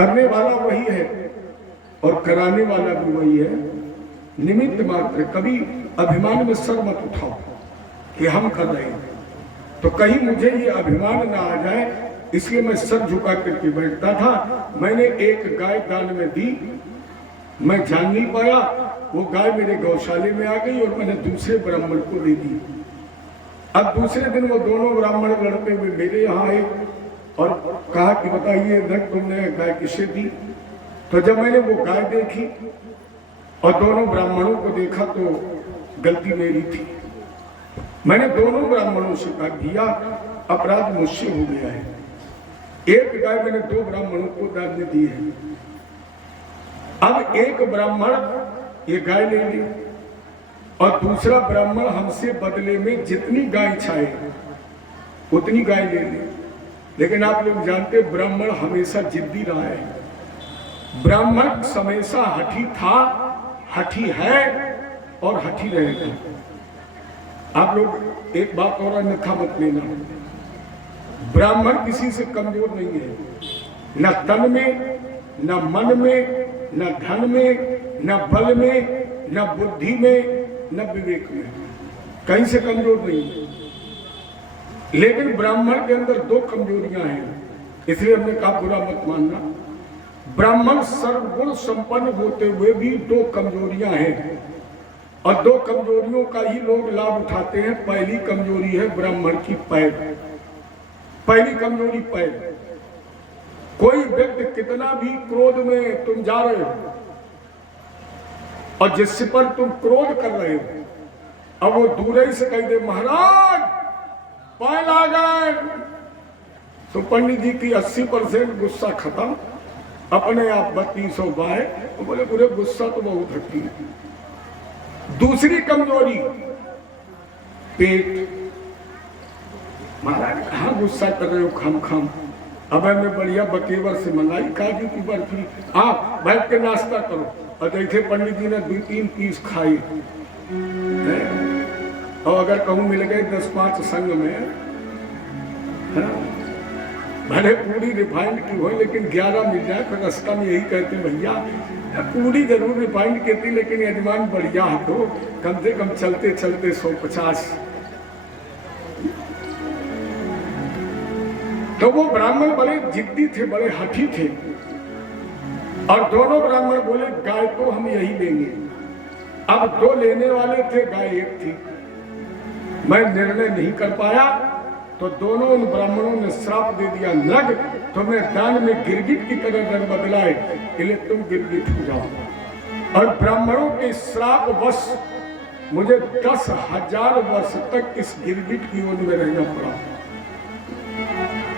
करने वाला वही है और कराने वाला भी वही है, निमित्त मात्र। कभी अभिमान में सर मत उठाओ कि हम कर रहे हैं, तो कहीं मुझे ये अभिमान ना आ जाए, इसलिए मैं सर झुका करके बैठता था। मैंने एक गाय दान में दी, मैं जान नहीं पाया, वो गाय मेरे गौशाले में आ गई और मैंने दूसरे ब्राह्मण को दे दी। अब दूसरे दिन वो दोनों ब्राह्मण लड़ते हुए मेरे यहाँ आए और कहा कि बताइए नग तुमने गाय किसे दी? तो जब मैंने वो गाय देखी और दोनों ब्राह्मणों को देखा तो गलती मेरी थी। मैंने दोनों ब्राह्मणों से कहा भैया अपराध मुझसे हो गया है, एक गाय मैंने दो ब्राह्मणों को दान में दी है, अब एक ब्राह्मण ये गाय ले ले और दूसरा ब्राह्मण हमसे बदले में जितनी गाय चाहे उतनी गाय ले ले। लेकिन आप लोग जानते ब्राह्मण हमेशा जिद्दी रहा है, ब्राह्मण हमेशा हठी था, हठी है और हठी रहेगा। आप लोग एक बात और अन्यथा मत लेना, ब्राह्मण किसी से कमजोर नहीं है, न तन में, न मन में, न धन में, न बल में, न बुद्धि में, न विवेक में, कहीं से कमजोर नहीं है। लेकिन ब्राह्मण के अंदर दो कमजोरियां हैं, इसलिए हमने कहा बुरा मत मानना। ब्राह्मण सर्वगुण संपन्न होते हुए भी दो कमजोरियां हैं और दो कमजोरियों का ही लोग लाभ उठाते हैं। पहली कमजोरी है ब्राह्मण की पैर, पहली कमजोरी पैर। कोई व्यक्ति कितना भी क्रोध में तुम जा रहे हो और जिससे पर तुम क्रोध कर रहे हो, अब वो दूर ही से कह दे महाराज पैर आ गए, तो पंडित जी की 80% गुस्सा खत्म, अपने आप 3200 बाए। तो बोले पूरे गुस्सा तो बहुत हटती है। दूसरी कमजोरी पेट, महाराज कहाँ गुस्सा कर रहे हो खम खम, अब मैं बढ़िया बकेवर से मंगाई काजू की बर्फी, आप बैठ के नाश्ता करो। और जैसे पंडित जी ने 2-3 पीस खाई और अगर कहूँ मिल गए 10-5 संग में, है भले पूरी रिफाइंड की हो लेकिन 11 मिल जाए, फिर रास्ता में यही कहते भैया पूरी जरूर रिफाइंड की थी लेकिन यजमान बढ़िया है तो कम से कम चलते चलते 150। तो वो ब्राह्मण बड़े जिद्दी थे, बड़े हठी थे और दोनों ब्राह्मण बोले गाय तो हम यही लेंगे। अब दो लेने वाले थे, गाय एक थी। मैं निर्णय नहीं कर पाया तो दोनों उन ब्राह्मणों ने श्राप दे दिया, नग तुम्हें दान में गिरगिट की तरह रंग बदलाए, इसलिए तुम गिरगिट हो जाओ। और ब्राह्मणों के श्राप वश मुझे 10,000 वर्ष तक इस गिरगिट की ओर में रहना पड़ा।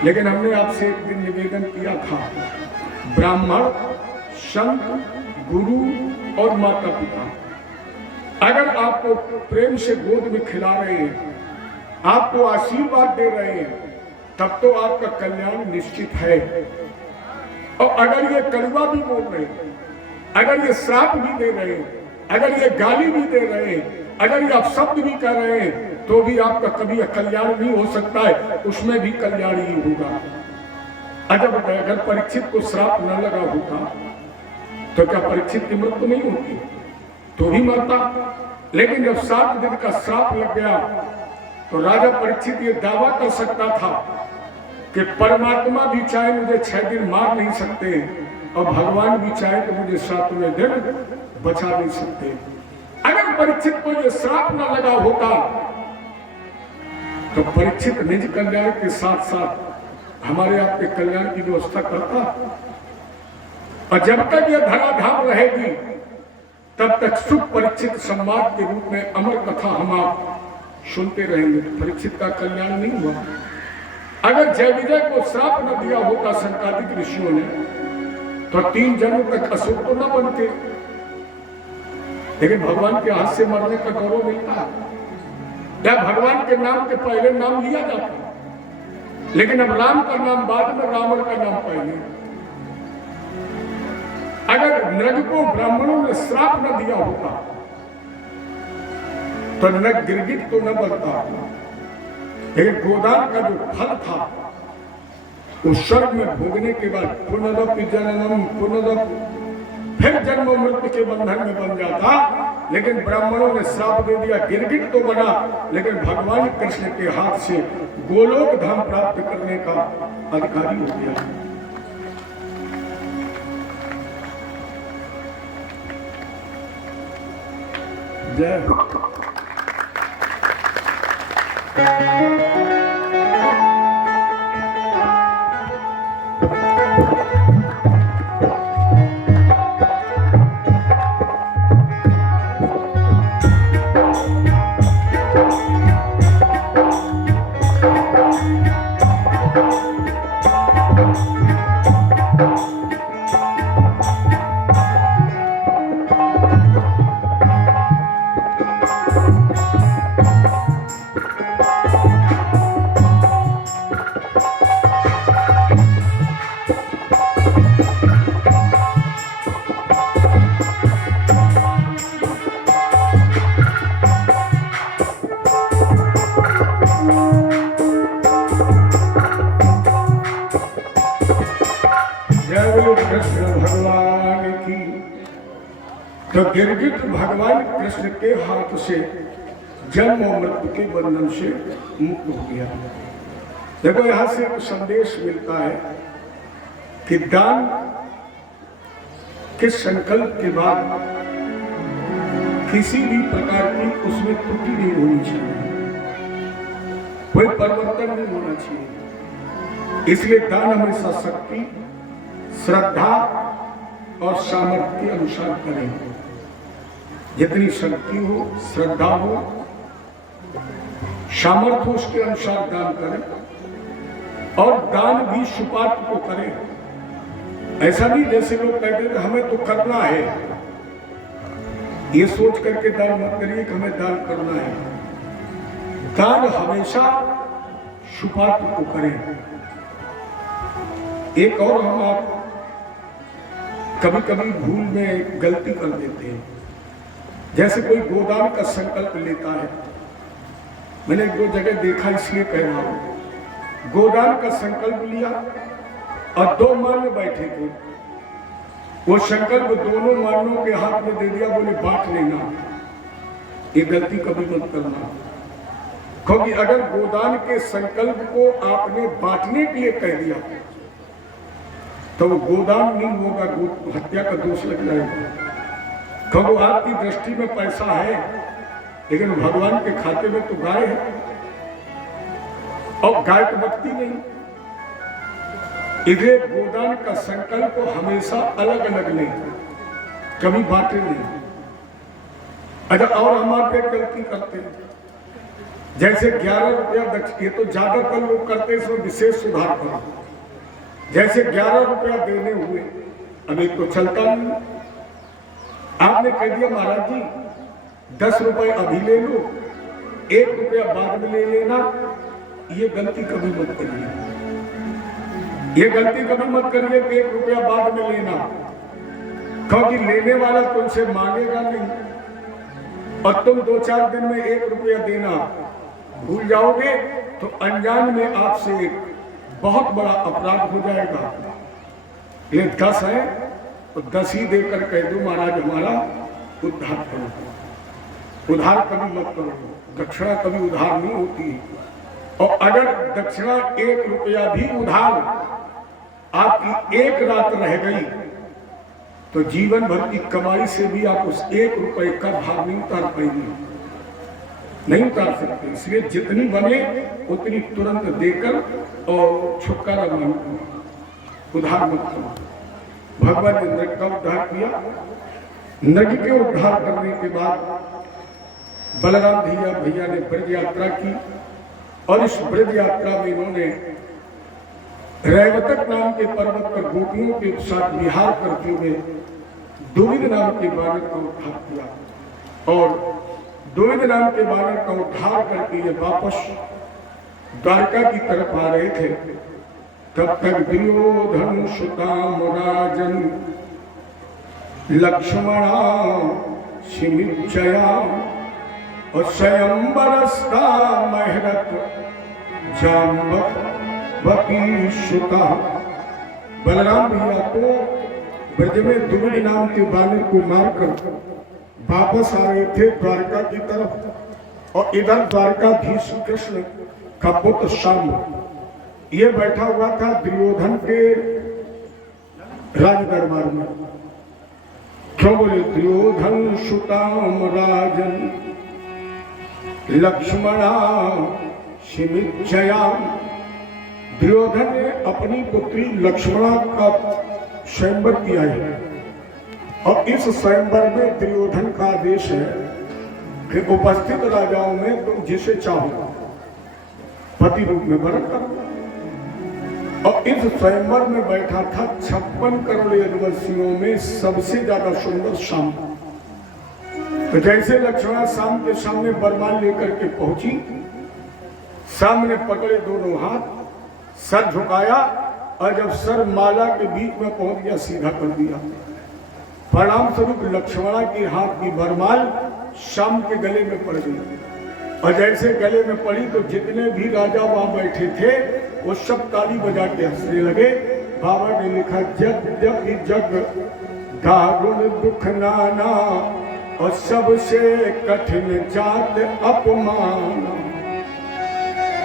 लेकिन हमने आपसे एक दिन निवेदन किया था, ब्राह्मण, संत, गुरु और माता पिता अगर आपको प्रेम से गोद में खिला रहे हैं, आपको आशीर्वाद दे रहे हैं, तब तो आपका कल्याण निश्चित है। और अगर ये कड़वा भी बोल रहे हैं, अगर ये श्राप भी दे रहे हैं, अगर ये गाली भी दे रहे हैं, अगर ये अपशब्द भी कर रहे हैं, तो भी आपका कभी कल्याण नहीं हो सकता है, उसमें भी कल्याण ही होगा। अगर परीक्षित को श्राप न लगा होता तो क्या परीक्षित की मृत्यु नहीं होती, तो भी मरता। लेकिन जब 7 दिन का श्राप लग गया तो राजा परीक्षित ये दावा कर सकता था कि परमात्मा भी चाहे मुझे 6 दिन मार नहीं सकते और भगवान भी चाहे तो मुझे 7वें दिन बचा नहीं सकते। अगर परीक्षित को ये श्राप न लगा होता तो परीक्षित निज कल्याण के साथ साथ हमारे आपके कल्याण की व्यवस्था करता। और जब तक यह धराधाम रहेगी तब तक सुख परीक्षित संवाद के रूप में अमर कथा हम आप सुनते रहेंगे, तो परीक्षित का कल्याण नहीं हुआ। अगर जय विजय को श्राप न दिया होता संकादिक ऋषियों ने तो 3 जन्म तक असुर तो न बनते, लेकिन भगवान के हाथ से मरने का गौरव मिलता है। या भगवान के नाम के पहले नाम लिया जाता, लेकिन अब राम का नाम बाद में, रावण का नाम पहले। अगर नग को ब्राह्मणों ने श्राप न दिया होता तो नग गिरगिट तो न बनता, लेकिन गोदान का जो फल था उस स्वर्ग में भोगने के बाद पुनरपि जननम पुनरपि, फिर जन्म मृत्यु के बंधन में बन जाता। लेकिन ब्राह्मणों ने श्राप दे दिया, गिरगिट तो बना लेकिन भगवान कृष्ण के हाथ से गोलोक धाम प्राप्त करने का अधिकारी हो गया। जय तो गिरगिट भगवान कृष्ण के हाथ से जन्म और मृत्यु के बंधन से मुक्त हो गया। देखो यहां से एक संदेश मिलता है कि दान के संकल्प के बाद किसी भी प्रकार की उसमें त्रुटि नहीं होनी चाहिए, कोई परिवर्तन नहीं होना चाहिए। इसलिए दान हमेशा शक्ति, श्रद्धा और सामर्थ्य के अनुसार करें। जितनी शक्ति हो, श्रद्धा हो, सामर्थ्य हो, उसके अनुसार दान करें। और दान भी सुपात्र को करें। ऐसा नहीं जैसे लोग कहते थे हमें तो करना है, ये सोच करके दान मत करिए कि हमें दान करना है। दान हमेशा सुपात्र को करें। एक और हम आप कभी कभी भूल में गलती कर देते हैं। जैसे कोई गोदान का संकल्प लेता है, मैंने एक दो जगह देखा इसलिए कह रहा हूं। गोदान का संकल्प लिया और दो मान बैठे थे, वो संकल्प दोनों मानों के हाथ में दे दिया, बोले बांट लेना। ये गलती कभी मत करना, क्योंकि अगर गोदान के संकल्प को आपने बांटने के लिए कह दिया तो वो गोदान नहीं होगा, हत्या का दोष लग जाएगा। क्योंकि आपकी दृष्टि में पैसा है लेकिन भगवान के खाते में तो गाय है, और गाय तो बचती नहीं। इसलिए गोदान का संकल्प हमेशा अलग अलग नहीं, कभी बांटे नहीं। अच्छा, और हम आप एक गलती करते हैं, जैसे 11 रुपया ये तो ज्यादातर लोग करते हैं, इसमें विशेष सुधार करो। जैसे 11 रुपया देने हुए, अब एक तो चलता नहीं, आपने कह दिया महाराज जी 10 रुपए अभी ले लो, 1 रुपया बाद में ले लेना। ये गलती कभी मत करिए, ये गलती कभी मत करिए कि 1 रुपया बाद में लेना, क्योंकि लेने वाला तुमसे मांगेगा नहीं और तुम 2-4 दिन में 1 रुपया देना भूल जाओगे तो अनजान में आपसे एक बहुत बड़ा अपराध हो जाएगा। ये 10 है तो 10 ही देकर कह दो महाराज हमारा उद्धार करो। उधार कभी मत करो, दक्षिणा कभी उधार नहीं होती। और अगर दक्षिणा 1 रुपया भी उधार आपकी एक रात रह गई तो जीवन भर की कमाई से भी आप उस 1 रुपये का भार नहीं उतार पाएंगे, नहीं उतार सकते। इसलिए जितनी बने उतनी तुरंत देकर और छुटकारा मांगो, उधार मत करो। भगवान ने नृग का उद्धार किया। नृग के उद्धार करने के बाद बलराम भैया ने ब्रज यात्रा की और इस ब्रज यात्रा में इन्होंने रैवतक नाम के पर्वत पर गोपियों के साथ विहार करते हुए द्विविद नाम के बानर का उद्धार किया। और द्विविद नाम के बानर का उद्धार करके ये वापस द्वारका की तरफ आ रहे थे, तब तक दुर्योधन सुताम राजन लक्ष्मणा शिमिचया और स्वयंवरस्ता महरत जाम्बत वकी सुता। बलराम भैया को ब्रज में दुर्ग नाम के बानर को मारकर वापस आ रहे थे द्वारका की तरफ, और इधर द्वारकाधीश कृष्ण का पुत्र शाम ये बैठा हुआ था दुर्योधन के राज दरबार में। क्यों बोले? दुर्योधन सुताम राजन लक्ष्मणा शिमिच्छया। दुर्योधन ने अपनी पुत्री लक्ष्मणा का स्वयंवर किया है, और इस स्वयंवर में दुर्योधन का आदेश है कि उपस्थित राजाओं में तुम जिसे चाहो पति रूप में वरण करो। और इस स्वयंवर में बैठा था 56 करोड़ यदुवंशियों में सबसे ज्यादा सुंदर शाम। तो जैसे लक्ष्मणा शाम के सामने वरमाल लेकर के पहुंची, सामने पकड़े दोनों हाथ, सर झुकाया, और जब सर माला के बीच में पहुंच गया सीधा कर दिया। परिणाम स्वरूप लक्ष्मणा के हाथ की वरमाल शाम के गले में पड़ गई, और जैसे गले में पड़ी तो जितने भी राजा वहां बैठे थे वो सब ताली बजा के हंसने लगे। बाबा ने लिखा जग जग जग दारुण दुख नाना, और सबसे कठिन जात अपमान।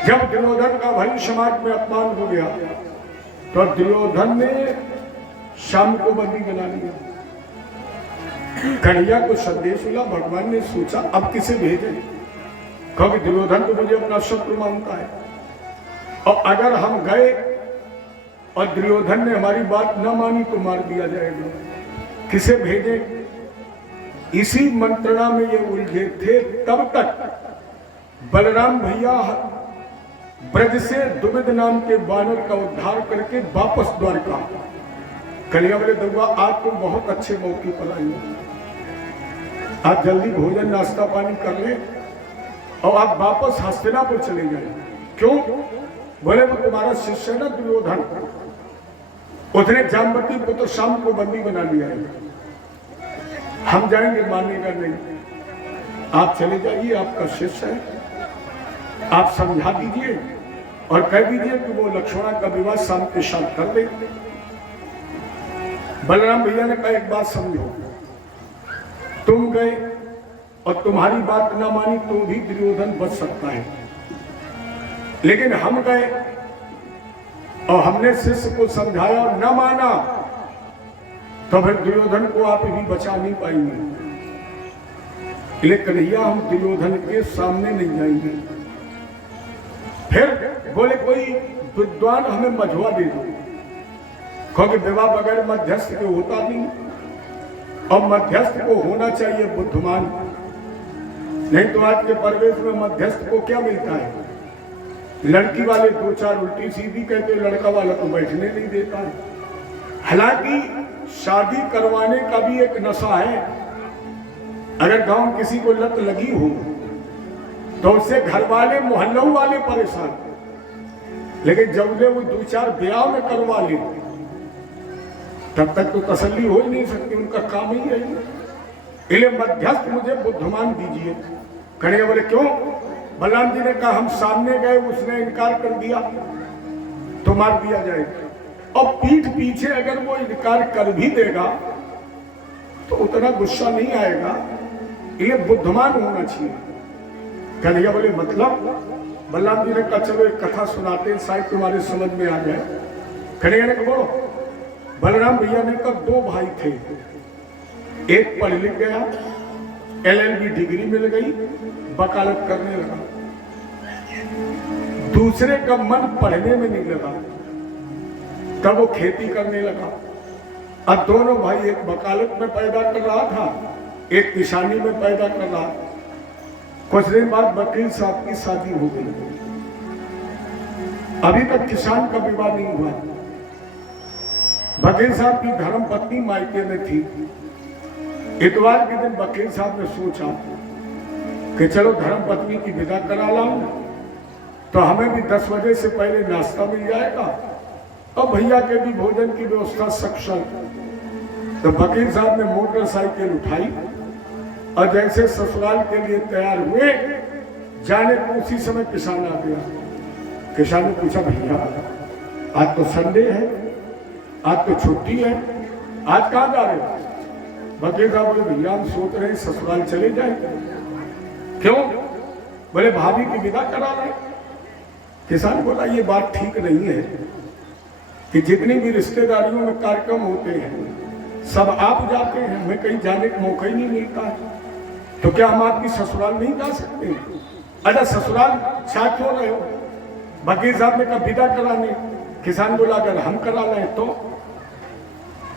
जब दुर्योधन का भाई समाज में अपमान हो गया तो दुर्योधन ने शाम को बंदी बना लिया। कन्हैया को संदेश मिला, भगवान ने सोचा अब किसे भेजे, क्योंकि दुर्योधन तो मुझे अपना शत्रु मानता है, और अगर हम गए और दुर्योधन ने हमारी बात न मानी तो मार दिया जाएगा। किसे भेजे? इसी मंत्रणा में ये उलझे थे। तब तक बलराम भैया ब्रज से दुविध नाम के बानर का उद्धार करके वापस द्वारका। कन्हैया बोले दुर्गा आज तुम बहुत अच्छे मौके पर आई हो, आप जल्दी भोजन नाश्ता पानी कर ले और आप वापस हस्तिनापुर चले जाए। क्यों? बोले वो तुम्हारा शिष्य है ना दुर्योधन, उसने जामवती पुत्र शाम को बंदी बना लिया है, हम जाएंगे, मानेगा नहीं, आप चले जाइए, आपका शिष्य है, आप समझा दीजिए और कह दीजिए कि वो लक्ष्मणा का विवाह शाम के साथ कर दे। बलराम भैया ने कहा एक बात समझो, तुम गए और तुम्हारी बात ना मानी तो भी दुर्योधन बच सकता है, लेकिन हम गए और हमने शिष्य को समझाया और न माना तो फिर दुर्योधन को आप भी बचा नहीं पाएंगे। लेकिन कन्हैया हम दुर्योधन के सामने नहीं जाएंगे। फिर बोले कोई विद्वान हमें मझुआ दे दो, क्योंकि विवाह बगैर मध्यस्थ के होता नहीं, और मध्यस्थ को होना चाहिए बुद्धिमान, नहीं तो आज के परिवेश में मध्यस्थ को क्या मिलता है? लड़की वाले दो चार उल्टी सीधी कहते, लड़का वाला तो बैठने नहीं देता है। हालांकि शादी करवाने का भी एक नशा है। अगर गांव किसी को लत लगी हो तो उससे घर वाले मोहल्लों वाले परेशान, लेकिन जब वो दो चार ब्याह में करवा ले तब तक तो तसल्ली हो ही नहीं सकती, उनका काम ही है। इसलिए मध्यस्थ मुझे बुद्धिमान दीजिए। कन्हैया बोले क्यों? बलराम जी ने कहा हम सामने गए, उसने इनकार कर दिया तो मार दिया जाएगा, और पीठ पीछे अगर वो इनकार कर भी देगा तो उतना गुस्सा नहीं आएगा। ये बुद्धिमान होना चाहिए। कन्हैया बोले मतलब? बलराम जी ने कहा चलो एक कथा सुनाते हैं, शायद तुम्हारे समझ में आ जाए। कन्हैया ने कहा बोलो। बलराम भैया ने कहा दो भाई थे, एक पढ़ लिख गया, LLB डिग्री मिल गई, वकालत करने लगा, दूसरे का मन पढ़ने में नहीं लगा, तब वो खेती करने लगा। अब दोनों भाई एक वकालत में पैदा कर रहा था, एक किसानी में पैदा कर रहा था। कुछ दिन बाद वकील साहब की शादी हो गई, अभी तक किसान का विवाह नहीं हुआ। वकील साहब की धर्म पत्नी मायके में थी। इतवार के दिन वकील साहब ने सोचा कि चलो धर्म पत्नी की विदा करा लाऊं तो हमें भी 10 बजे से पहले नाश्ता मिल जाएगा और भैया के भी भोजन की व्यवस्था सक्षम। तो वकील साहब ने मोटरसाइकिल उठाई और जैसे ससुराल के लिए तैयार हुए, जाने को उसी समय किसान आ गया। किसान ने पूछा भैया आज तो संडे है, आज तो छुट्टी है, आज कहाँ जा रहे हो? वकील साहब बोले भैया हम सोच रहे हैं ससुराल चले जाए। क्यों? बोले भाभी की विदा करा रहे। किसान बोला ये बात ठीक नहीं है कि जितनी भी रिश्तेदारियों में कार्यक्रम होते हैं सब आप जाते हैं, हमें कहीं जाने का मौका ही नहीं मिलता है, तो क्या हम आपकी ससुराल नहीं जा सकते? अच्छा ससुराल छा क्यों रहे हो? वकील साहब ने कहा विदा कराने। किसान बोला अगर हम करा लें तो?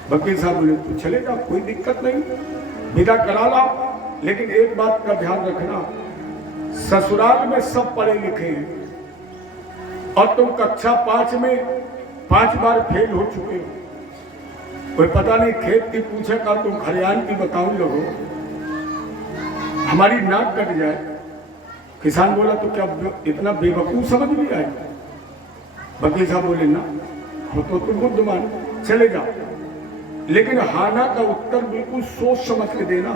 वकील साहब बोले तो चले जाओ, कोई दिक्कत नहीं, विदा करा लाओ, लेकिन एक बात का ध्यान रखना, ससुराल में सब पढ़े लिखे हैं और तुम कक्षा 5 में 5 बार फेल हो चुके हो। कोई पता नहीं खेत की पूछेगा तुम खरियान की बताऊं लोगों, हमारी नाक कट जाए। किसान बोला तो क्या इतना बेवकूफ समझ भी आए? वकील साहब बोले ना, हो तो तुम बुद्धिमान, चले जाओ, लेकिन हाना का उत्तर बिल्कुल सोच समझ के देना,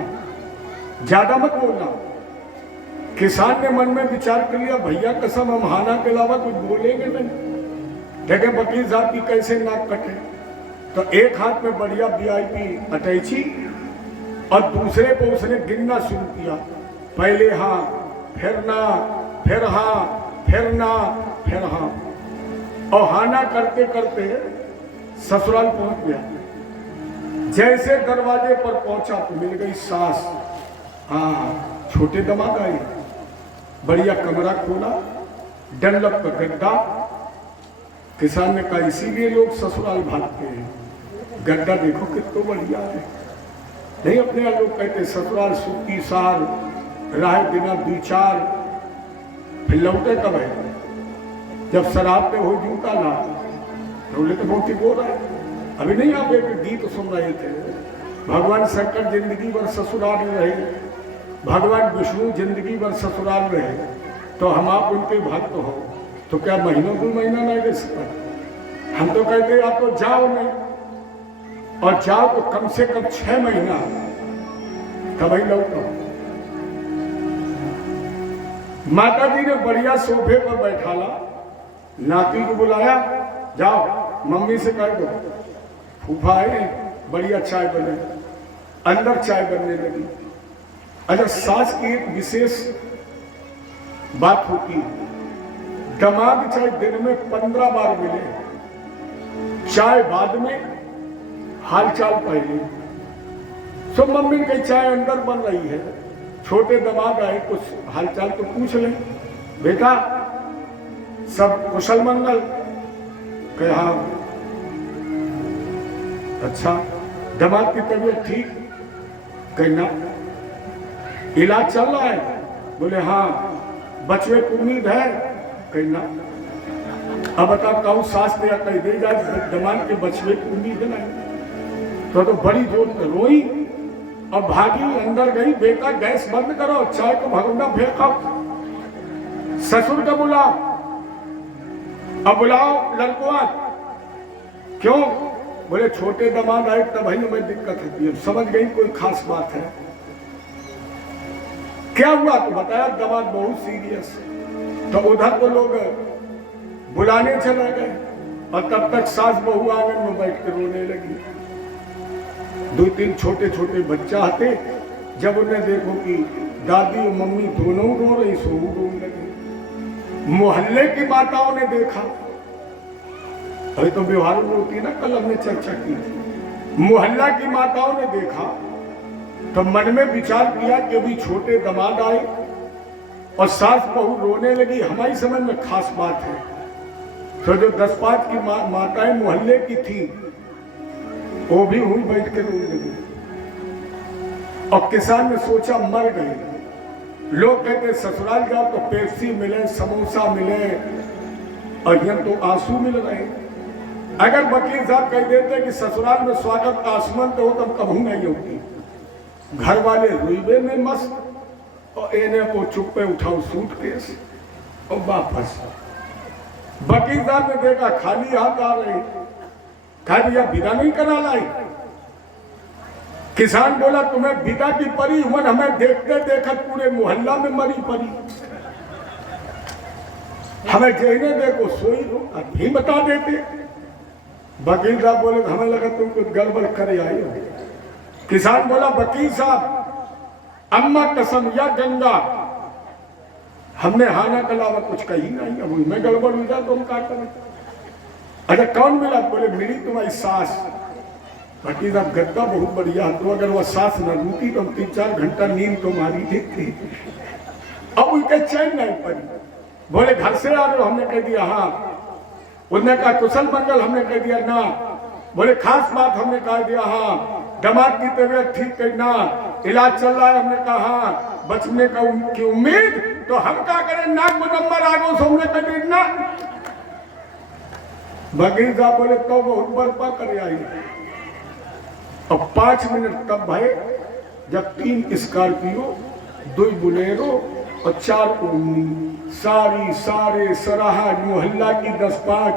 ज्यादा मत बोलना। किसान ने मन में विचार कर लिया भैया कसम हम हाना के अलावा कुछ बोलेंगे नहीं। देखें वकील साहब की कैसे नाक कटे, तो एक हाथ में बढ़िया VIP अटैची और दूसरे को उसने गिनना शुरू किया, पहले हाँ, फिर ना, फिर हाँ, फिर ना, फिर हाँ, और हाना करते करते ससुराल पहुंच गया। जैसे दरवाजे पर पहुंचा तो मिल गई सास। हाँ छोटे दामाद आए, बढ़िया कमरा खोला, डंडक पर गड्ढा। किसान ने कहा इसीलिए लोग ससुराल भागते हैं, गड्ढा देखो कितना बढ़िया है। नहीं अपने यहाँ लोग कहते ससुराल सूती सार राह बिना विचार, फिर लौटे कब है? जब शराब पे हो जूता ला तो बोले तो बहुत ही बोल रहा है। अभी नहीं आप एक गीत सुन रहे थे, भगवान शंकर जिंदगी भर ससुराल रहे, भगवान विष्णु जिंदगी भर ससुराल रहे, तो हम आप उनके भक्त हो तो क्या महीनों 2 महीना नहीं दे सकता? हम तो कहते आप तो जाओ नहीं, और जाओ तो कम से कम 6 महीना तभी लौटो। माता जी ने बढ़िया सोफे पर बैठाला, नाती को बुलाया, जाओ मम्मी से कह दो फूफा आए बढ़िया चाय बने। अंदर चाय बनने लगी। अच्छा सास की एक विशेष बात होती है, दामाद चाहे दिन में 15 बार मिले, चाय बाद में हालचाल पहले। सब मम्मी की चाय अंदर बन रही है, छोटे दामाद आए कुछ हालचाल तो पूछ ले, बेटा सब कुशल मंगल? कहे हाँ। अच्छा दामाद की तबीयत ठीक? कहे ना। इलाज चल रहा है? बोले हाँ। बचवे की उम्मीद है? कहे ना। अब बताओ कहूँ सास दिया कही दे जाए दामाद के बचवे की उम्मीद है ना? तो बड़ी जोर से रोई और भागी अंदर गई, बेटा गैस बंद करो, चाय को भगोना फेंको, ससुर का बुलाओ, अब बुलाओ लड़कुआ। क्यों? बोले छोटे दामाद आए तब ही हमें दिक्कत होती है। समझ गई कोई खास बात है। क्या हुआ? तो बताया दामाद बहुत सीरियस। तो उधर तो लोग बुलाने चले गए और तब तक सास बहू आंगन में बैठ के रोने लगी। 2-3 छोटे छोटे बच्चा आते, जब उन्हें देखो कि दादी और मम्मी दोनों रो रही, सो रोने लगे। मोहल्ले की माताओं ने देखा, अभी तो व्यवहार में होती है ना, कल हमने चर्चा की थी। मोहल्ला की माताओं ने देखा तो मन में विचार किया कि अभी छोटे दामाद आए और सास बहू रोने लगी, हमारी समझ में खास बात है। तो जो 10-5 की माताएं मोहल्ले की थी वो भी हुई बैठ के रोने लगी। और किसान ने सोचा मर गए। लोग कहते ससुराल जाओ तो पेप्सी मिले, समोसा मिले, और यहाँ तो आंसू मिल रहे। अगर वकील साहब कह देते कि ससुराल में स्वागत आसमान तो हो, तब कभी नहीं होती। घर वाले रुइबे में मस्त और इन्हें को चुप्पे उठाओ सूटकेस और वापस। वकील साहब ने देखा खाली हाथ आ रहे, कहा भैया विदा नहीं करा लाई? किसान बोला तुम्हें विदा की परी, उमन हमें देखते देखत पूरे मोहल्ला में मरी परी, हमें जहने देखो सोई रो, अभी बता देते। वकील साहब बोले हमें लगा तुम कुछ गड़बड़ करे आई हो। किसान बोला वकील साहब अम्मा कसम या गंगा हमने हाना के अलावा कुछ कही नहीं, अब मैं गड़बड़ हुई था तुम क्या करें। अच्छा कौन मिला? बोले मिली तुम्हारी सास। वकील साहब गद्दा बहुत बढ़िया, तो अगर वह सास न रूती तो हम 3-4 घंटा नींद तो मारी देखती। अब उनके चैन नहीं पड़ी। बोले घर से आ रहे हो? हमने कह दिया हाँ। उन्होंने कहा कुशल मंगल? हमने कह दिया ना। बोले खास बात? हमने कह दिया हाँ। दामाद की तबीयत ठीक है ना? इलाज चल रहा है? हमने कहा हाँ। बचने की उम्मीद? तो हम क्या करें, नाक मुनम्बर आगो से हमने कह दिया ना। वकील साहब बोले तो बहुत बर्पा कर आई। अब 5 मिनट तब भाई जब 3 स्कॉर्पियो, 2 बुलेरो और 4 ओमनी, सारे सराहा मोहल्ला की 10-5।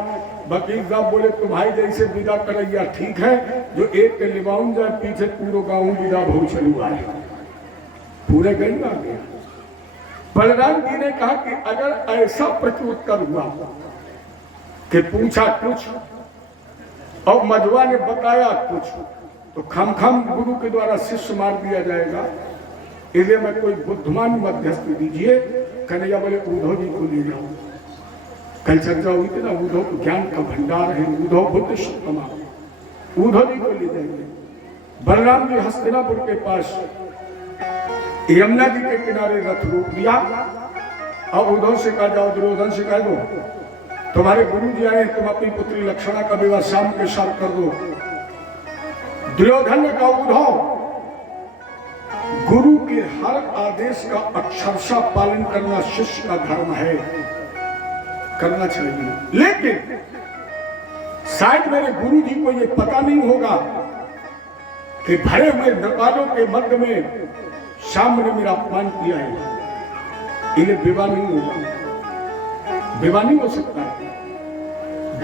वकील साहब बोले तुम्हारी जैसे विदा करैया ठीक है, जो एक के लिबाउन जाए पीछे पूरा गाँव विदा बहु चलू आए, पूरे गई आ गया। बलराम जी ने कहा कि अगर ऐसा प्रत्युत्तर हुआ कि पूछा कुछ और मधुआ ने बताया कुछ, तो खम गुरु के द्वारा शिष्य मार दिया जाएगा। इसलिए मैं कोई बुद्धिमान मध्यस्थ दीजिए। कन्हैया बोले उद्धव जी को ले जाओ। कल चर्चा हुई थी ना, उद्धव ज्ञान का भंडार है, उद्धव बुद्ध शतमा, उद्धव जी को ले जाएंगे। बलराम जी हस्तिनापुर के पास यमुना जी के किनारे रथ रोक दिया और उद्धव से कहा जाओ दुर्योधन से कह दो तुम्हारे गुरु जी आए, तुम अपनी पुत्री लक्ष्मणा का विवाह शाम के साथ कर दो। दुर्योधन ने कहा उद्धव गुरु के हर आदेश का अक्षरशः पालन करना शिष्य का धर्म है, करना चाहिए, लेकिन शायद मेरे गुरु जी को यह पता नहीं होगा कि भरे हुए नरपालों के मध्य में शाम ने मेरा अपमान किया है, इन्हें विवाह नहीं होगा, विवाह नहीं हो सकता है।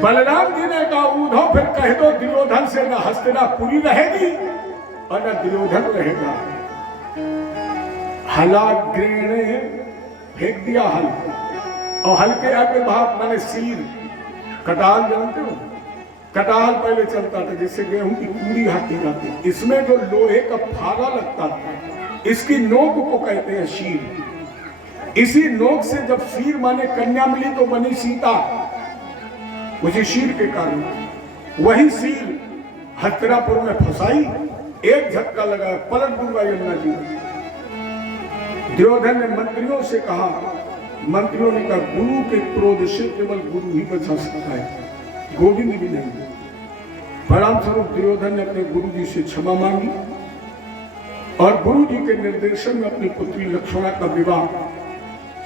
बलराम जी ने कहा उद्धव फिर कह दो दुर्योधन से न हस्तिनापुरी रहेगी और न दुर्योधन रहेगा। हलाग्रेणे फेंक दिया हल, और हल के आगे भाग माने सीर, कटाल जानते हो? कटाल पहले चलता था जिससे गेहूं की पूरी हाथी जाती, इसमें जो लोहे का फारा लगता था इसकी नोक को कहते हैं शीर। इसी नोक से जब शीर माने कन्या मिली तो बनी सीता, उसी शीर के कारण वही शीर हस्तिनापुर में फंसाई। एक झटका लगा, पलट दूंगा यमुना जी। दुर्योधन ने मंत्रियों से कहा, मंत्रियों ने कहा गुरु के क्रोध से केवल गुरु ही बचा सकता है, गोविंद भी नहीं। परिणाम स्वरूप दुर्योधन ने अपने गुरु जी से क्षमा मांगी और गुरु जी के निर्देशन में अपनी पुत्री लक्ष्मणा का विवाह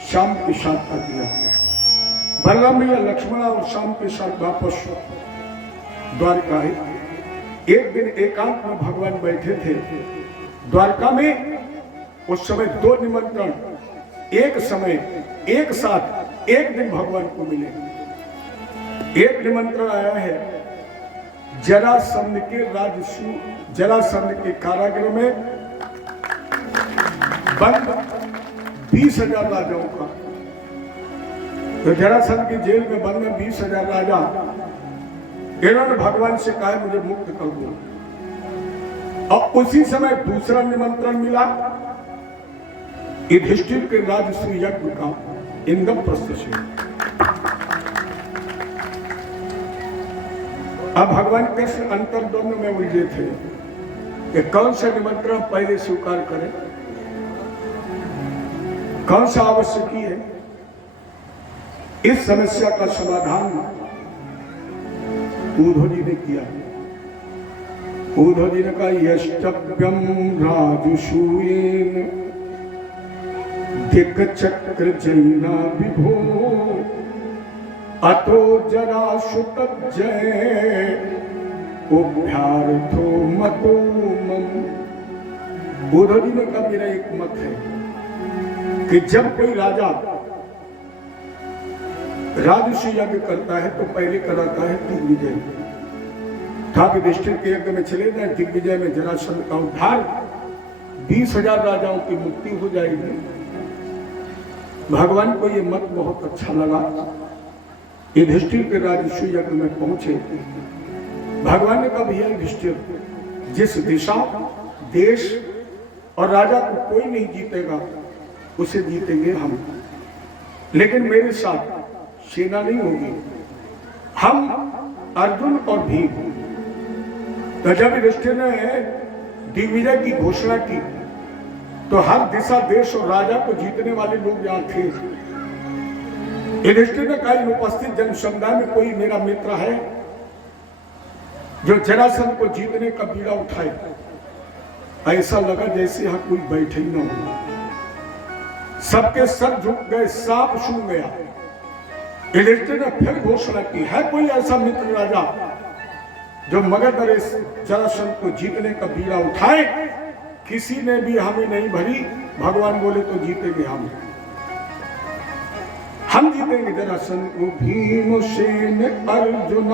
शाम के साथ कर दिया। बलराम भैया लक्ष्मणा और शाम के साथ वापस द्वारका है। एक दिन एकांत में भगवान बैठे थे द्वारका में। उस समय 2 निमंत्रण एक समय एक साथ एक दिन भगवान को मिले। एक निमंत्रण आया है जरासंध के राजसू, जरासंध के कारागृह में बंद 20,000 राजाओं का। तो जरासंध की जेल में बंद 20,000 राजा, इन्होंने भगवान से कहा मुझे मुक्त कर दो। और उसी समय दूसरा निमंत्रण मिला युधिष्ठिर के राजसूय यज्ञ का इंद्रप्रस्थ से। अब भगवान कृष्ण अंतर्द्वंद में उलझे थे कि कौन सा निमंत्रण पहले स्वीकार करें, कौन सा आवश्यक है। इस समस्या का समाधान उद्धव जी ने किया। उद्धव जी ने कहा यष्टव्यम राजसूयेन दिक् चक्र जैना विभो अतो जरासुत जय उभ्यार्थो मतो मम। उद्धव जी ने कहा मेरा एक मत है कि जब कोई राजा राजसूय यज्ञ करता है तो पहले कराता है दिग्विजय। था युधिष्ठिर के यज्ञ में चले जाए, दिग्विजय में जरासंध का उद्धार, 20,000 राजाओं की मुक्ति हो जाएगी। भगवान को ये मत बहुत अच्छा लगा। युधिष्ठिर के राजसूय यज्ञ में पहुंचे भगवान ने कहा भैया युधिष्ठिर, जिस दिशा, देश और राजा को कोई नहीं जीतेगा उसे जीतेंगे हम, लेकिन मेरे साथ सेना नहीं होगी। हम अर्जुन और भीम। तो जब युधिष्ठिर ने दिग्विजय की घोषणा की तो हर दिशा, देश और राजा को जीतने वाले लोग यहां थे। युधिष्ठिर ने कहा इन उपस्थित जन समुदाय में कोई मेरा मित्र है जो जरासंध को जीतने का बीड़ा उठाए। ऐसा लगा जैसे यहां कोई बैठे ही न हो। सबके सर झुक गए, सांप सूंघ गया। युधिष्ठिर ने फिर घोषणा की, है कोई ऐसा मित्र राजा जो मगध नरेश जरासंध को जीतने का बीड़ा उठाए? किसी ने भी हमें नहीं भरी। भगवान बोले तो जीतेंगे हम जीतेंगे जरासंध को। भीमसेन अर्जुन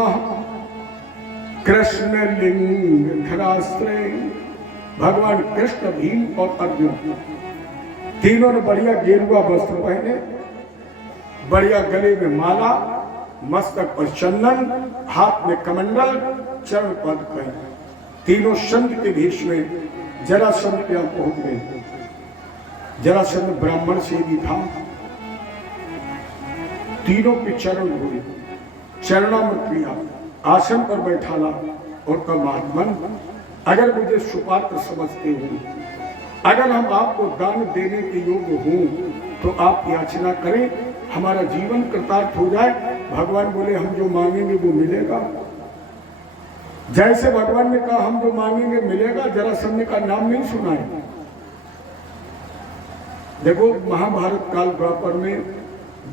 कृष्ण लिंग धरास्त्रे। भगवान कृष्ण, भीम और अर्जुन तीनों ने बढ़िया गेरुआ वस्त्र पहने, बढ़िया गले में माला, मस्तक पर चंदन, हाथ में कमंडल, चरण पद कहे, तीनों संत के भेष में जरासंध के यहां पहुंच गए। जरासंध ब्राह्मण से भी था। तीनों के चरण हुए, चरणामृत किया, आसन पर बैठाला और कहा महात्मन, अगर मुझे सुपात्र समझते हो, अगर हम आपको दान देने के योग्य हों तो आप याचना करें, हमारा जीवन कृतार्थ हो जाए। भगवान बोले हम जो मांगेंगे वो मिलेगा। जैसे भगवान ने कहा हम जो मांगेंगे मिलेगा, जरासंध ने का नाम नहीं सुना है। देखो महाभारत काल द्वापर में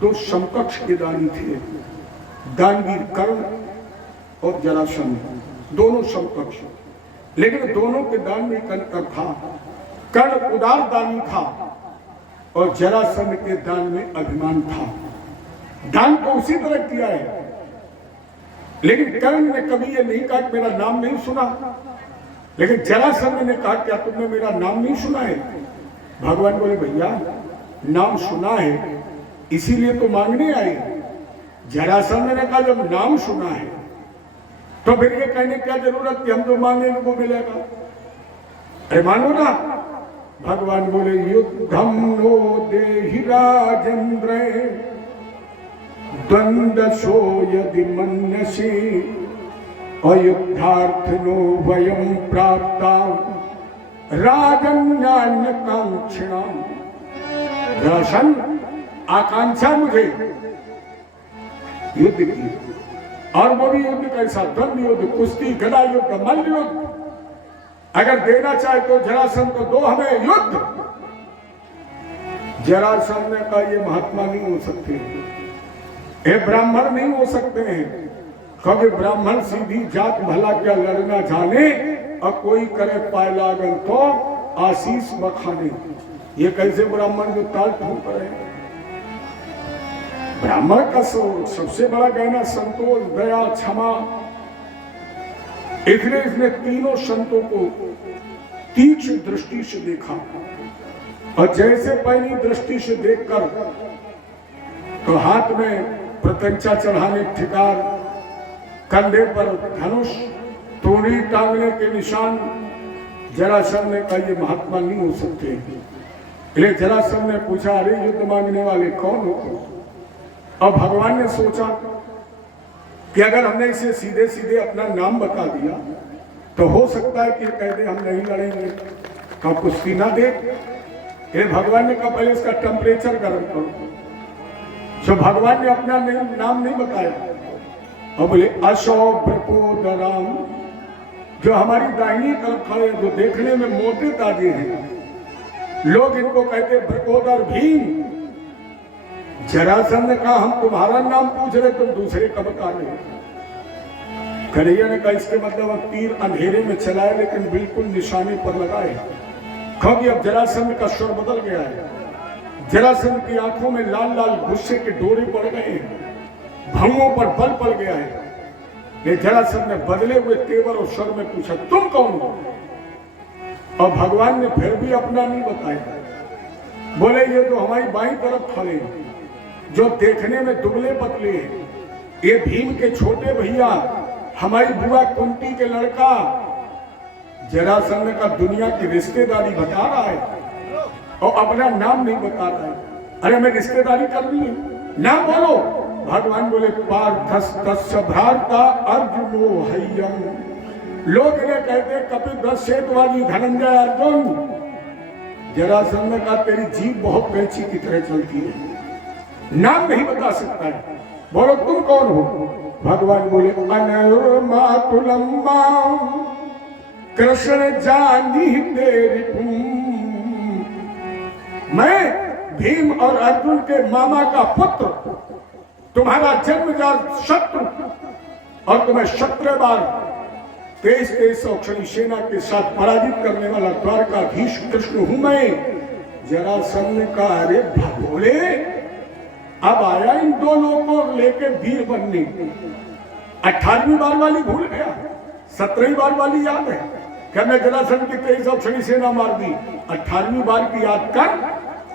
दो समकक्ष के दानी थे, दानवीर कर्ण और जरासंध, दोनों समकक्ष। लेकिन दोनों के दान में एक अंतर था। कर्ण उदार दानी था और जरासंध के दान में अभिमान था। दान तो उसी तरह किया है, लेकिन कर्ण ने कभी ये नहीं कहा कि मेरा नाम नहीं सुना। लेकिन जरासंध ने कहा क्या तुमने मेरा नाम नहीं सुना है? भगवान बोले भैया नाम सुना है इसीलिए तो मांगने आए। जरासंध ने कहा जब नाम सुना है तो फिर ये कहने क्या जरूरत कि हम जो मांगेंगे वो मिलेगा? अरे मानो ना। भगवान बोले युद्धम नो देहि राजेंद्र द्वंद्वशो यदि मन्यसे अयुद्धार्थनो वयं प्राप्ता राजन्यान्य कांक्षिणाम। दर्शन आकांक्षा मुझे युद्ध की, और वो भी युद्ध कैसा? द्वंद्व युद्ध, कुश्ती, गदा युद्ध, मल्ल युद्ध। अगर देना चाहे तो जरासंध को दो हमें युद्ध। जरासंध ने कहा ये महात्मा नहीं हो सकते, ये ब्राह्मण नहीं हो सकते हैं, क्योंकि ब्राह्मण सीधी जात भला क्या लड़ना जाने, और कोई करे पाए लागन तो आशीष बखाने। ये कैसे ब्राह्मण जो ताल ठोक रहे हैं? ब्राह्मण का सबसे बड़ा गहना संतोष, दया, क्षमा। इसलिए इसने तीनों संतों को तीक्ष्ण दृष्टि से देखा, और जैसे पहली दृष्टि से देखकर तो हाथ में प्रत्यंचा चढ़ाने ठिकार, कंधे पर धनुष, तोड़ी टांगने के निशान। जरासंध ने कहा ये महात्मा नहीं हो सकते। इसलिए जरासंध ने पूछा अरे युद्ध मांगने वाले कौन हो? और भगवान ने सोचा कि अगर हमने इसे सीधे सीधे अपना नाम बता दिया तो हो सकता है कि कह दे हम नहीं लड़ेंगे, तो कुश्ती ना दे। ये भगवान ने कहा पहले इसका टेम्परेचर गर्म करो। तो भगवान ने अपना नाम नहीं बताया और बोले अशोभ्रपोदराम, जो हमारी दाहिनी तरफ खड़े, जो देखने में मोटे ताजे हैं, लोग इनको कहते भ्रपोदर भीम। जरासंध ने कहा हम तुम्हारा नाम पूछ रहे, तुम दूसरे का बता रहे। कन्हैया ने कहा इसके मतलब अब तीर अंधेरे में चलाए लेकिन बिल्कुल निशाने पर लगाए, क्योंकि अब जरासंध का स्वर बदल गया है। जरासंध की आंखों में लाल लाल गुस्से के डोरे पड़ गए हैं, भंगों पर बल पड़ गया है। ये जरासंध ने बदले हुए तेवर और स्वर में पूछा तुम कौन हो? और भगवान ने फिर भी अपना नहीं बताया। बोले ये तो हमारी बाईं तरफ खड़े हैं, जो देखने में दुबले पतले हैं, ये भीम के छोटे भैया हमारी बुआ कुंती के लड़का जरासंध का दुनिया की रिश्तेदारी बता रहा है और अपना नाम नहीं बता रहा है। अरे हमें रिश्तेदारी करनी है, नाम बोलो। भगवान बोले पार्थस्तस्य भ्राता अर्जुनो हय्यम। लोग इन्हें कहते कपिध्वज धनंजय अर्जुन। जरासंध का तेरी जीभ बहुत कैंची की तरह चलती है, नाम नहीं बता सकता है, बोलो तुम कौन हो। भगवान बोले अनर्मातुलम्बा कृष्ण जानी तेरी। मैं भीम और अर्जुन के मामा का पुत्र, तुम्हारा जन्मजात शत्रु और तुम्हें 17 बार 23 अक्षरी सेना के साथ पराजित करने वाला द्वारकाधीश कृष्ण हूं मैं। जरासंध का अरे भगोले, अब आया इन दो लोगों को लेके वीर बनने। 18वीं बार वाली भूल गया, 17वीं बार वाली याद है क्या? मैं जरासंध की 23 अक्षरी सेना मार दी। 18वीं बार की याद कर,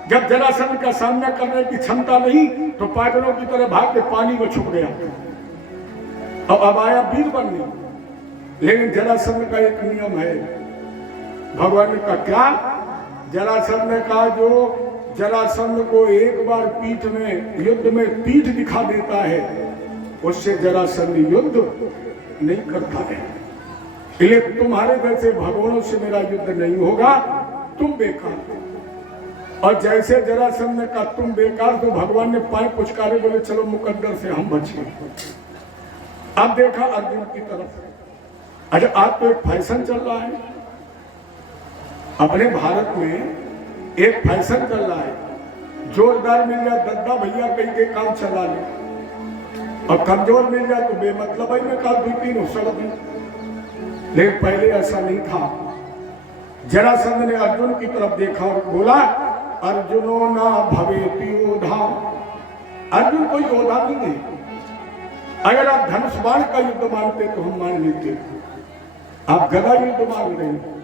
जब जरासंध का सामना करने की क्षमता नहीं तो पागलों की तरह भाग के पानी में छुप गया और अब आया वीर बनने। लेकिन जरासंध का एक नियम है, भगवान ने कहा क्या? जरासंध ने कहा जो जरासंध को एक बार पीठ में युद्ध में पीठ दिखा देता है उससे जरासंध युद्ध नहीं करता है। इसलिए तुम्हारे जैसे भगवानों से मेरा युद्ध नहीं होगा, तुम बेकार। और जैसे जरासंध ने कहा तुम बेकार, तो भगवान ने पांव पुचकारे, बोले चलो मुकद्दर से हम बच गए। अब देखा अर्जुन की तरफ, अच्छा आज तो एक फैशन चल रहा है अपने भारत में, एक फैशन चल रहा है, जोरदार मिल जाए दद्दा भैया कहीं के काम चला ले और कमजोर मिल जाए तो बेमतलब ही में कहा 2-3 उछल दी। लेकिन पहले ऐसा नहीं था। जरासंध ने अर्जुन की तरफ देखा और बोला अर्जुनो ना भवेति योधा। अर्जुन कोई योद्धा नहीं है। अगर आप धनुष बाण का युद्ध मानते तो हम मान लेते, आप गदा युद्ध मान रहे हैं।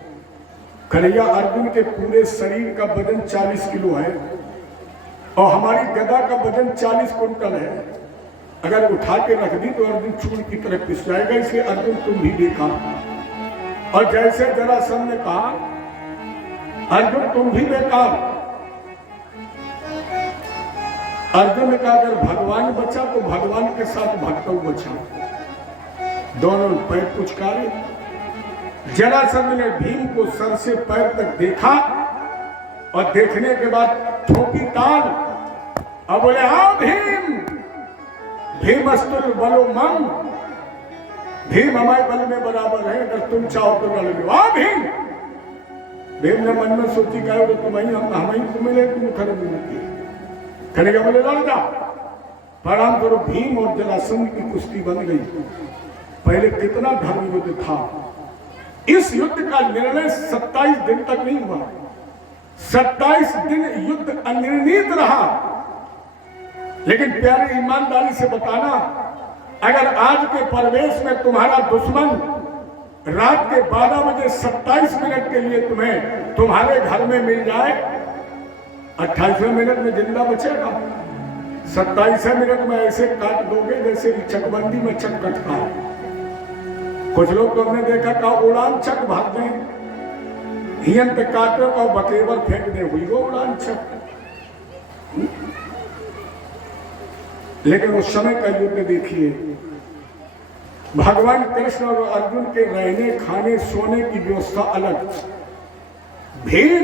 कन्हैया अर्जुन के पूरे शरीर का वजन 40 किलो है और हमारी गदा का वजन 40 कुंटल है। अगर उठा के रख दी तो अर्जुन चूड़ की तरफ पिस जाएगा, इसलिए अर्जुन तुम भी देखा। और जैसे जरासंध ने कहा अर्जुन तुम भी बेकार। अर्जुन ने कहा अगर भगवान बचा तो भगवान के साथ भक्तों बचा। दोनों पैर पुचकारे। जरासंध ने भीम को सर से पैर तक देखा और देखने के बाद ठोकी ताल और बोले हाँ भीम, भीमस्तुल बलो मम। भीम हमारे बल में बराबर है, अगर तुम चाहो तो लड़ लो। हाँ भीम। भीम ने मन में सोची क्या तुम्हें तुम्हें ले तुम खड़े मिलती करेगा, बोले लड़ जा। प्रणाम करो। भीम और जरासंध की कुश्ती बन गई। पहले कितना धर्म युद्ध था। इस युद्ध का निर्णय 27 दिन तक नहीं हुआ। 27 दिन युद्ध अनिर्णीत रहा। लेकिन प्यारे ईमानदारी से बताना, अगर आज के परिवेश में तुम्हारा दुश्मन रात के 12 बजे 27 मिनट के लिए तुम्हें तुम्हारे घर में मिल जाए, 28वें मिनट में जिंदा बचेगा। 27वें मिनट में ऐसे काट दोगे जैसे चकबंदी में चक कटता है। कुछ लोग तो हमने देखा का उड़ान चक भाग दें, हियंत काटो का बकेवर फेंक दे, हुई वो उड़ान चक। लेकिन उस समय का युद्ध देखिए, भगवान कृष्ण और अर्जुन के रहने खाने सोने की व्यवस्था अलग, भीम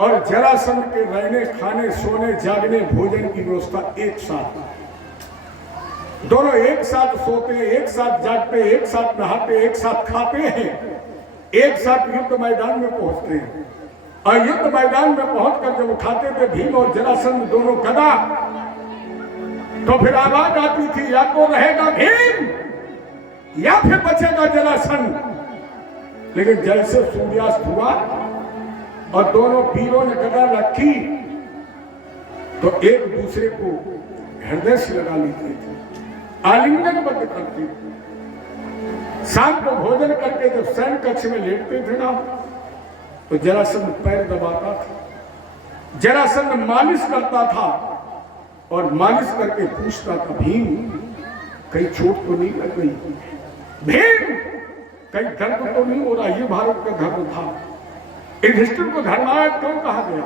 और जरासंध के रहने खाने सोने जागने भोजन की व्यवस्था एक साथ। दोनों एक साथ सोते हैं, एक साथ जागते हैं, एक साथ नहाते, एक साथ खाते हैं, एक साथ युद्ध मैदान में पहुंचते हैं। और युद्ध मैदान में पहुंचकर जब उठाते थे भीम और जरासंध दोनों गदा, तो फिर आवाज आती थी या तो रहेगा भीम या फिर बचेगा जरासंध। लेकिन जैसे सूर्यास्त हुआ और दोनों वीरों ने गदा रखी तो एक दूसरे को हृदय से लगा लेते थे, आलिंगनबद्ध करते थे। शाम को भोजन करके जब शयन कक्ष में लेटते थे ना, तो जरासंध पैर दबाता था, जरासंध मालिश करता था और मालिश करके पूछता था भीम कहीं चोट तो नहीं लग गई। भीम कहीं धर्म तो नहीं हो रहा, ये भारत का धर्म था। युधिष्ठिर को धर्मराज क्यों कहा गया?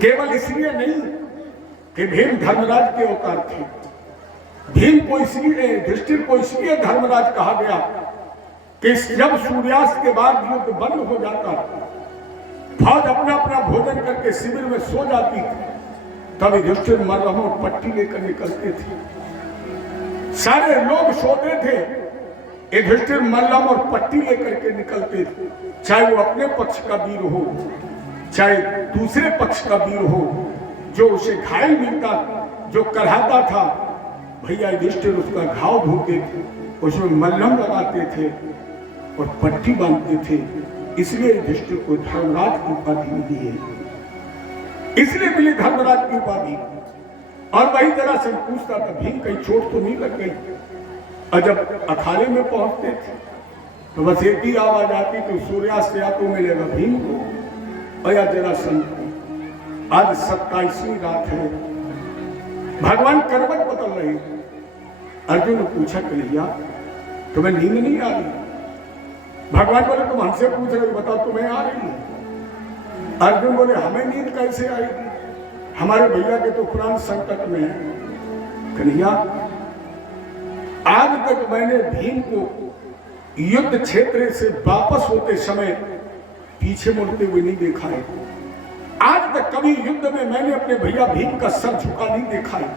केवल इसलिए नहीं कि भीम धर्मराज के अवतार थे, भीम को इसलिए, युधिष्ठिर को इसलिए धर्मराज कहा गया कि जब सूर्यास्त के बाद युद्ध बंद हो जाता, फौज अपना अपना भोजन करके शिविर में सो जाती थी, तब युधिष्ठिर मल्लम और पट्टी लेकर निकलते थे। सारे लोग सोते थे, युधिष्ठिर मल्लम और पट्टी लेकर के निकलते थे, चाहे वो अपने पक्ष का वीर हो, चाहे दूसरे पक्ष का वीर हो, जो उसे घायल मिलता, जो कराहता था, भैया युधिष्ठिर उसका घाव धोते थे, उसमें मल्लम लगाते थे और पट्टी बांधते थे। इसलिए युधिष्ठिर को धर्मराज की उपाधि मिली है, इसलिए मिली धर्मराज की उपाधि। और वही जरासंध पूछता था, भीम कहीं चोट तो नहीं लग गई? और जब अखाड़े में पहुंचते थे तो बस एक ही आवाज आती कि सूर्यास्त या तो मिलेगा भीम को और या जरासंध को। आज 27वीं रात है, भगवान करवट बदल रहे। अर्जुन ने पूछा, कन्हैया तुम्हें नींद नहीं आ रही? भगवान बोले, तुम हमसे पूछ रहे हो, बताओ तुम्हें आ रही है? अर्जुन बोले, हमें नींद कैसे आएगी, हमारे भैया के तो प्राण संकट में है। कन्हैया आज तक मैंने भीम को युद्ध क्षेत्र से वापस होते समय पीछे मुड़ते हुए नहीं देखा है। आज तक कभी युद्ध में मैंने अपने भैया भीम का सर झुका नहीं देखा है।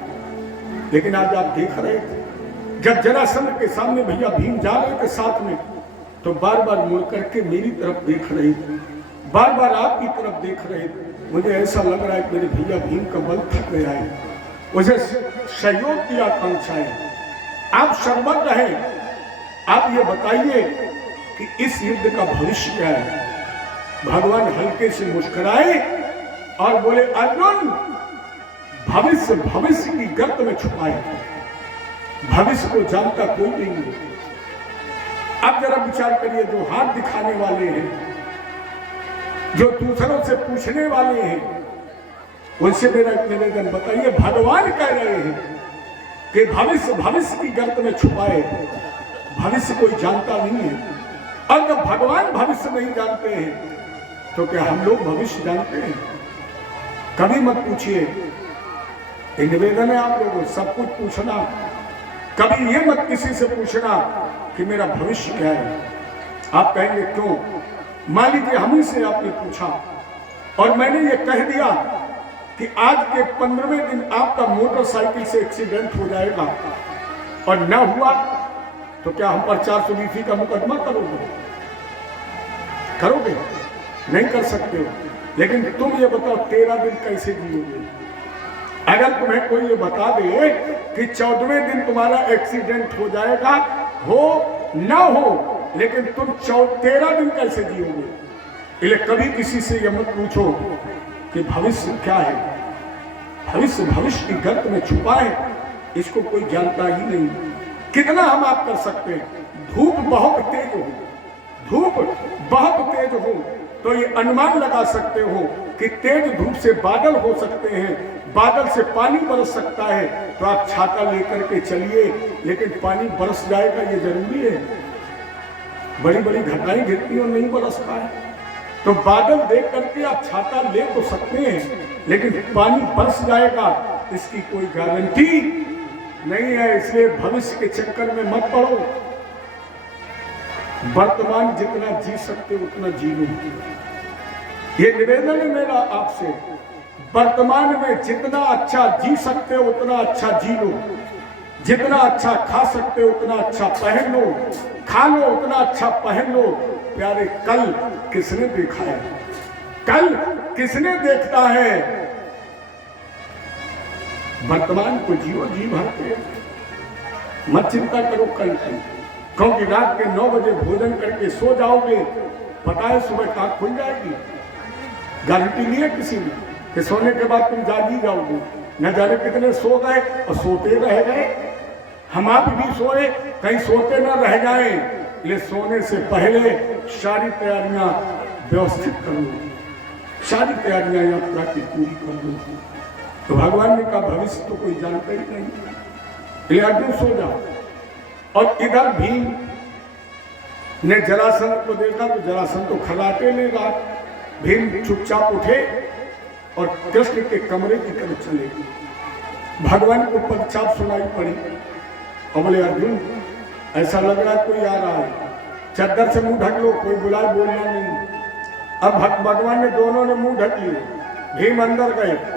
लेकिन आज आप देख रहे थे, जब जरासंध के सामने भैया भीम जा रहे थे साथ में, तो बार बार मुड़ करके मेरी तरफ देख रहे थे, बार बार आपकी तरफ देख रहे थे। मुझे ऐसा लग रहा है कि मेरे भैया भीम का बल थक गया है, उसे सहयोग की आकांक्षा है। आप सर्वज्ञ हैं, आप ये बताइए कि इस युद्ध का भविष्य क्या है? भगवान हल्के से मुस्कुराए और बोले, अर्जुन भविष्य भविष्य की गर्त में छुपाए, भविष्य को जानता कोई नहीं है। अब जरा विचार करिए, जो हाथ दिखाने वाले हैं, जो दूसरों से पूछने वाले हैं, उनसे मेरा एक निवेदन, बताइए भगवान कह रहे हैं कि भविष्य भविष्य की गर्त में छुपाए, भविष्य कोई जानता नहीं है। और जब भगवान भविष्य नहीं जानते हैं तो क्या हम लोग भविष्य जानते हैं? कभी मत पूछिए, निवेदन है आप लोगों सब कुछ पूछना, कभी ये मत किसी से पूछना कि मेरा भविष्य क्या है। आप कहेंगे क्यों? मान लीजिए हम ही से आपने पूछा और मैंने ये कह दिया कि आज के 15वें दिन आपका मोटरसाइकिल से एक्सीडेंट हो जाएगा और न हुआ तो क्या हम पर 420 का मुकदमा करोगे? करोगे? नहीं कर सकते हो। लेकिन तुम ये बताओ 13 दिन कैसे जियोगे? अगर तुम्हें कोई ये बता दे कि 14वें दिन तुम्हारा एक्सीडेंट हो जाएगा, हो ना हो, लेकिन तुम 13 दिन कैसे जियोगे? इसलिए कभी किसी से ये मत पूछो कि भविष्य क्या है। भविष्य भविष्य की गर्त में छुपा है, इसको कोई जानता ही नहीं। कितना हम आप कर सकते हैं? धूप बहुत तेज हो, धूप बहुत तेज हो तो ये अनुमान लगा सकते हो कि तेज धूप से बादल हो सकते हैं, बादल से पानी बरस सकता है, तो आप छाता लेकर के चलिए, लेकिन पानी बरस जाएगा ये जरूरी है? बड़ी बड़ी घटाएं गिरती और नहीं बरसता है। तो बादल देख करके आप छाता ले तो सकते हैं, लेकिन पानी बरस जाएगा इसकी कोई गारंटी नहीं है। इसलिए भविष्य के चक्कर में मत पड़ो, वर्तमान जितना जी सकते उतना जी लो। ये निवेदन है मेरा आपसे, वर्तमान में जितना अच्छा जी सकते हो उतना अच्छा जी लो, जितना अच्छा खा सकते हो उतना अच्छा पहन लो, खा लो उतना अच्छा पहन लो। प्यारे, कल किसने देखा है? कल किसने देखता है? वर्तमान को जियो, जी भर के मत चिंता करो कल की, क्योंकि रात के 9 बजे भोजन करके सो जाओगे, पता है सुबह आंख खुल जाएगी। गारंटी नहीं है किसी ने कि सोने के बाद तुम जागी जाओगे। न जाने कितने सो गए और सोते रह गए। हम आप भी सोए, कहीं सोते न रह जाए। इसलिए सोने से पहले सारी तैयारियां व्यवस्थित कर लो, सारी तैयारियां यात्रा की पूरी कर लो। तो भगवान ने कहा भविष्य तो कोई जानता ही नहीं, अर्जुन सो जाओ और इधर भीम ने जरासंध को देखा तो जरासंध तो खर्राटे ले रहा। भीम चुपचाप उठे और कृष्ण के कमरे की तरफ चले। भगवान को पदचाप सुनाई पड़ी और बोले अर्जुन ऐसा लग रहा है कोई आ रहा है, चद्दर से मुंह ढक लो, कोई बुलाए बोलना नहीं। अब भगवान ने दोनों ने मुंह ढक लिए। भीम अंदर गए।